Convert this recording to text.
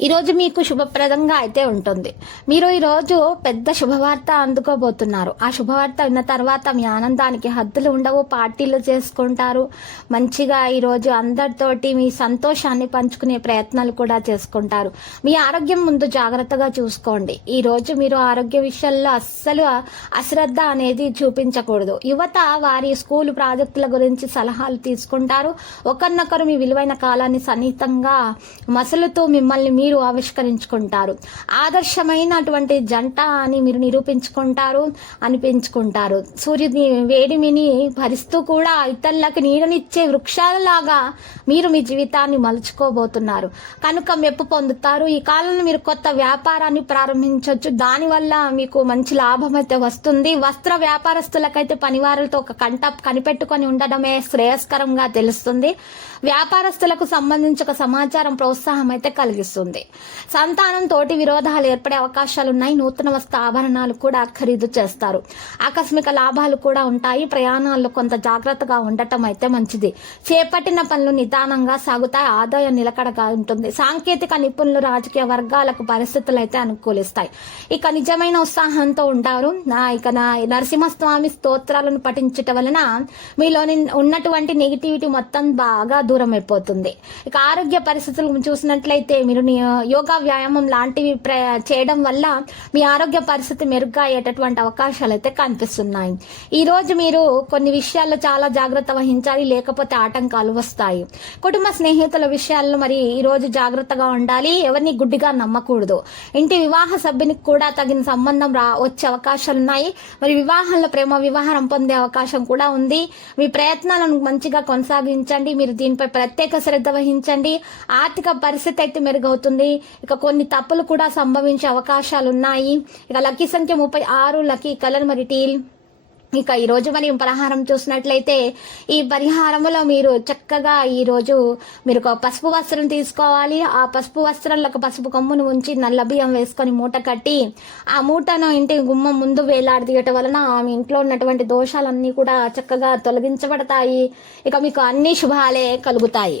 ఈరోజు మీకు శుభప్రదంగా అయితే ఉంటుంది. మీరు ఈరోజు పెద్ద శుభవార్త అందుకోబోతున్నారు. ఆ శుభవార్త విన్న తర్వాత మీ ఆనందానికి హద్దులు ఉండవు పార్టీలు చేసుకుంటారు. మంచిగా ఈరోజు అందరితోటి మీ సంతోషాన్ని పంచుకునే ప్రయత్నాలు కూడా చేసుకుంటారు. మీ ఆరోగ్యం ముందు జాగ్రత్తగా చూసుకోండి. ఈ రోజు మీరు ఆరోగ్య విషయాల్లో అస్సలు అశ్రద్ధ అనేది చూపించకూడదు. యువత వారి స్కూల్ ప్రాజెక్టుల గురించి సలహాలు తీసుకుంటారు. ఒకరినొకరు మీ విలువైన కాలాన్ని సన్నిహితంగా మసలుతూ మిమ్మల్ని మీరు ఆవిష్కరించుకుంటారు. ఆదర్శమైనటువంటి జంట అని మీరు నిరూపించుకుంటారు అనిపించుకుంటారు. సూర్యుని వేడిమిని భరిస్తూ కూడా ఇతరులకు నీడనిచ్చే వృక్షాలలాగా మీరు మీ జీవితాన్ని మలుచుకోబోతున్నారు. కనుక మెప్పు పొందుతారు. ఈ కాలంలో మీరు కొత్త వ్యాపారాన్ని ప్రారంభించవచ్చు దానివల్ల మీకు మంచి లాభం అయితే వస్తుంది. వస్త్ర వ్యాపారస్తులకైతే పనివారులతో ఒక కంట కనిపెట్టుకొని ఉండడమే శ్రేయస్కరంగా తెలుస్తుంది. వ్యాపారస్తులకు సంబంధించి ఒక సమాచారం ప్రోత్సాహం అయితే కలిగిస్తుంది. సంతానం తోటి విరోధాలు ఏర్పడే అవకాశాలు ఉన్నాయి నూతన వస్త్ర ఆభరణాలు కూడా ఖరీదు చేస్తారు. ఆకస్మిక లాభాలు కూడా ఉంటాయి. ప్రయాణాల్లో కొంత జాగ్రత్తగా ఉండటం అయితే మంచిది. చేపట్టిన పనులు నిదానంగా సాగుతాయి. ఆదాయం నిలకడగా ఉంటుంది. సాంకేతిక నిపుణులు రాజకీయ వర్గాలకు పరిస్థితులు అయితే అనుకూలిస్తాయి. ఇక నిజమైన ఉత్సాహంతో ఉంటారు. నా ఇక నా నరసింహస్వామి స్తోత్రాలను పఠించటం వలన మీలోని ఉన్నటువంటి నెగిటివిటీ మొత్తం బాగా దూరం అయిపోతుంది ఇక ఆరోగ్య పరిస్థితులు చూసినట్లయితే మీరు యోగా వ్యాయామం లాంటివి ప్ర- చేయడం వల్ల మీ ఆరోగ్య పరిస్థితి మెరుగ్గా అయ్యేటటువంటి అవకాశాలు అయితే కనిపిస్తున్నాయి. ఈ రోజు మీరు కొన్ని విషయాల్లో చాలా జాగ్రత్త వహించాలి లేకపోతే ఆటంకాలు వస్తాయి. కుటుంబ స్నేహితుల విషయాల్లో మరి ఈ రోజు జాగ్రత్తగా ఉండాలి ఎవరిని గుడ్డిగా నమ్మకూడదు. ఇంటి వివాహ సభ్యునికి కూడా తగిన సంబంధం రా వచ్చే అవకాశాలు ఉన్నాయి మరి వివాహంలో ప్రేమ వివాహం పొందే అవకాశం కూడా ఉంది. మీ ప్రయత్నాలను మంచిగా కొనసాగించండి. మీరు దీనిపై ప్రత్యేక శ్రద్ధ వహించండి. ఆర్థిక పరిస్థితి అయితే మెరుగవుతుంది. ఇక కొన్ని తప్పులు కూడా సంభవించే అవకాశాలు ఉన్నాయి ఇక లక్కీ సంఖ్య ముప్పై ఆరు లక్కీ కలర్ మరి టీల్. ఇక ఈ రోజు మరి పరిహారం చూసినట్లయితే ఈ పరిహారంలో మీరు చక్కగా ఈ రోజు మీరు ఒక పసుపు వస్త్రం తీసుకోవాలి. ఆ పసుపు వస్త్రంలో ఒక పసుపు కొమ్మును ఉంచి నల్ల బియ్యం వేసుకొని మూట కట్టి ఆ మూటను ఇంటి గుమ్మం ముందు వేలాడదీయటం వలన మీ ఇంట్లో ఉన్నటువంటి దోషాలన్నీ కూడా చక్కగా తొలగించబడతాయి. ఇక మీకు అన్ని శుభాలే కలుగుతాయి.